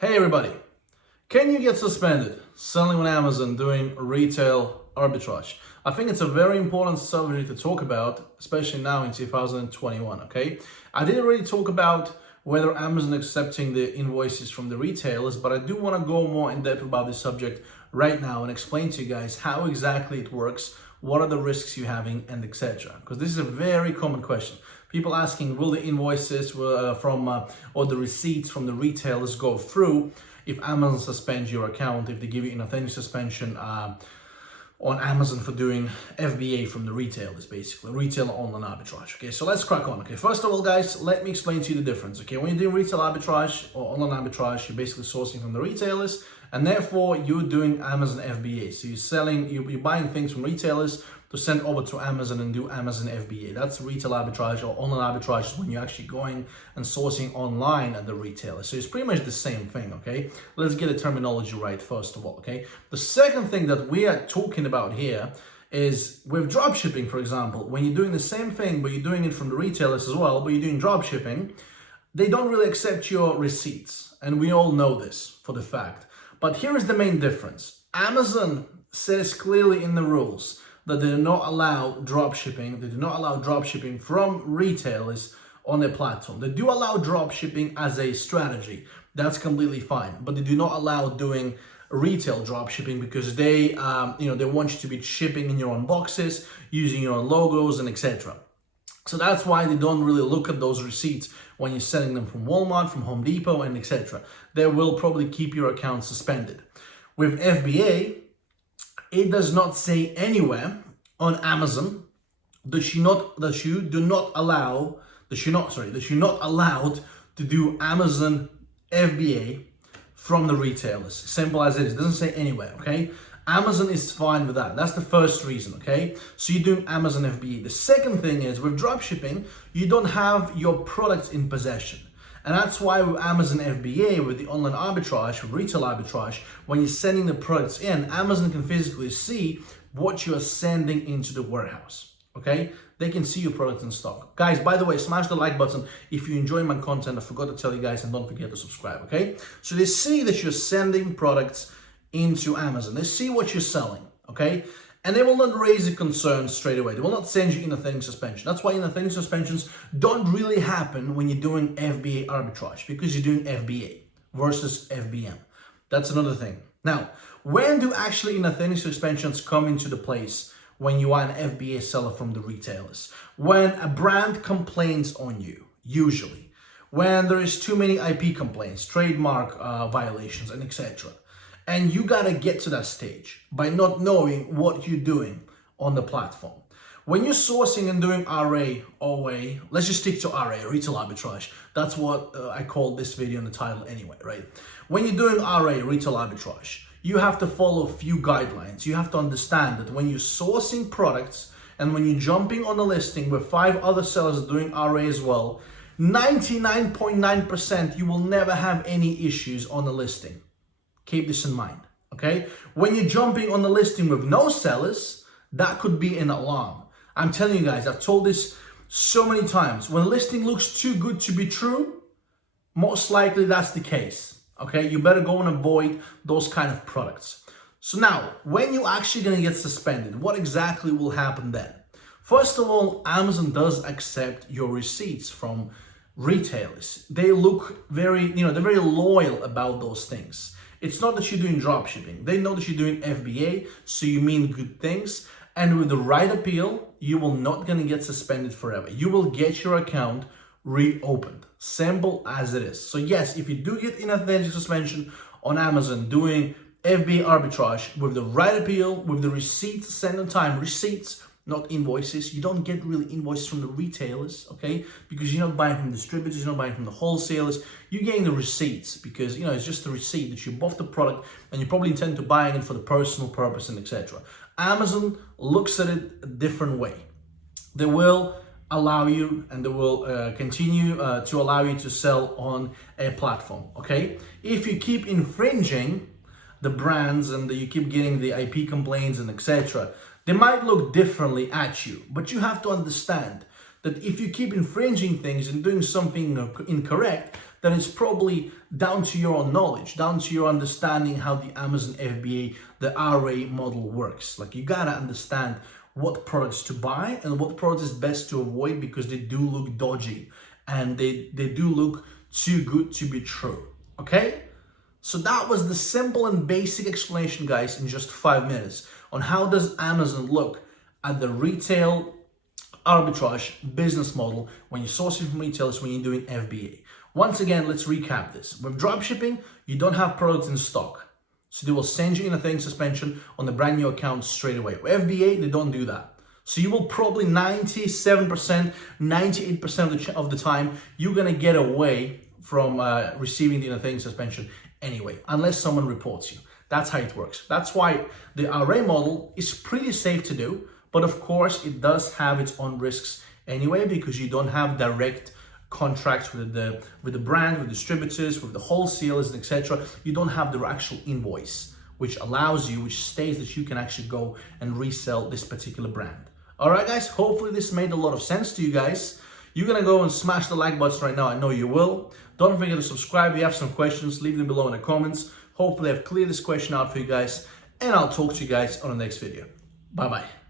Hey everybody, can you get suspended selling on Amazon doing retail arbitrage? I think it's a very important subject to talk about, especially now in 2021, okay? I didn't really talk about whether Amazon accepting the invoices from the retailers, but I do want to go more in depth about this subject right now and explain to you guys how exactly it works, what are the risks you're having, and etc. Because this is a very common question. People asking, will the invoices or the receipts from the retailers go through if Amazon suspends your account, if they give you an authentic suspension on Amazon for doing FBA from the retailers, basically, retail online arbitrage. Okay, so let's crack on. Okay, first of all, guys, let me explain to you the difference. Okay, when you're doing retail arbitrage or online arbitrage, you're basically sourcing from the retailers, and therefore you're doing Amazon FBA. So you're buying things from retailers to send over to Amazon and do Amazon FBA. That's retail arbitrage, or online arbitrage is when you're actually going and sourcing online at the retailer. So it's pretty much the same thing, okay? Let's get the terminology right first of all, okay? The second thing that we are talking about here is with dropshipping, for example. When you're doing the same thing, but you're doing it from the retailers as well, but you're doing dropshipping, they don't really accept your receipts. And we all know this for the fact. But here is the main difference. Amazon says clearly in the rules that they do not allow dropshipping. They do not allow dropshipping from retailers on their platform. They do allow dropshipping as a strategy. That's completely fine. But they do not allow doing retail dropshipping because they want you to be shipping in your own boxes, using your own logos and etc. So that's why they don't really look at those receipts when you're sending them from Walmart, from Home Depot, and etc. They will probably keep your account suspended. With FBA, it does not say anywhere on Amazon that you're not allowed to do Amazon FBA from the retailers. Simple as it is. It doesn't say anywhere, okay? Amazon is fine with that. That's the first reason, okay? So you're doing Amazon FBA. The second thing is with dropshipping, you don't have your products in possession. And that's why with Amazon FBA, with the online arbitrage, with retail arbitrage, when you're sending the products in, Amazon can physically see what you're sending into the warehouse, okay? They can see your products in stock. Guys, by the way, smash the like button if you enjoy my content. I forgot to tell you guys, and don't forget to subscribe, okay? So they see that you're sending products into Amazon. They see what you're selling, okay? And they will not raise a concern straight away. They will not send you inauthentic suspension. That's why inauthentic suspensions don't really happen when you're doing FBA arbitrage, because you're doing FBA versus FBM. That's another thing. Now, when do actually inauthentic suspensions come into the place when you are an FBA seller from the retailers? When a brand complains on you, usually. When there is too many IP complaints, trademark violations, and etc. And you gotta get to that stage by not knowing what you're doing on the platform. When you're sourcing and doing RA, OA, let's just stick to RA, retail arbitrage. That's what I call this video in the title anyway, right? When you're doing RA, retail arbitrage, you have to follow a few guidelines. You have to understand that when you're sourcing products and when you're jumping on a listing with 5 other sellers doing RA as well, 99.9% you will never have any issues on the listing. Keep this in mind, okay? When you're jumping on the listing with no sellers, that could be an alarm. I'm telling you guys, I've told this so many times. When a listing looks too good to be true, most likely that's the case, okay? You better go and avoid those kind of products. So now, when you're actually gonna get suspended, what exactly will happen then? First of all, Amazon does accept your receipts from retailers. They look very, they're very loyal about those things. It's not that you're doing dropshipping. They know that you're doing FBA, so you mean good things. And with the right appeal, you will not gonna get suspended forever. You will get your account reopened. Simple as it is. So yes, if you do get inauthentic suspension on Amazon doing FBA arbitrage with the right appeal, with the receipts, send on time, receipts, not invoices. You don't get really invoices from the retailers, okay? Because you're not buying from distributors, you're not buying from the wholesalers. You're getting the receipts because, it's just a receipt that you bought the product and you probably intend to buying it for the personal purpose and etc. Amazon looks at it a different way. They will allow you and they will continue to allow you to sell on a platform, okay? If you keep infringing the brands and you keep getting the IP complaints and etc., they might look differently at you, but you have to understand that if you keep infringing things and doing something incorrect, then it's probably down to your own knowledge, down to your understanding how the Amazon FBA, the RA model works. Like, you gotta understand what products to buy and what products is best to avoid, because they do look dodgy and they do look too good to be true, okay? So that was the simple and basic explanation, guys, in just 5 minutes on how does Amazon look at the retail arbitrage business model when you're sourcing from retailers, when you're doing FBA. Once again, let's recap this. With dropshipping, you don't have products in stock, so they will send you in a thing suspension on the brand new account straight away. With FBA, they don't do that. So you will probably 97%, 98% of the time, you're gonna get away from receiving the thing suspension anyway, unless someone reports you. That's how it works. That's why the RA model is pretty safe to do, but of course it does have its own risks anyway, because you don't have direct contracts with the brand, with distributors, with the wholesalers, etc. You don't have the actual invoice, which allows you, which states that you can actually go and resell this particular brand. All right, guys, hopefully this made a lot of sense to you guys. You're gonna go and smash the like button right now. I know you will. Don't forget to subscribe. If you have some questions, leave them below in the comments. Hopefully I've cleared this question out for you guys, and I'll talk to you guys on the next video. Bye-bye.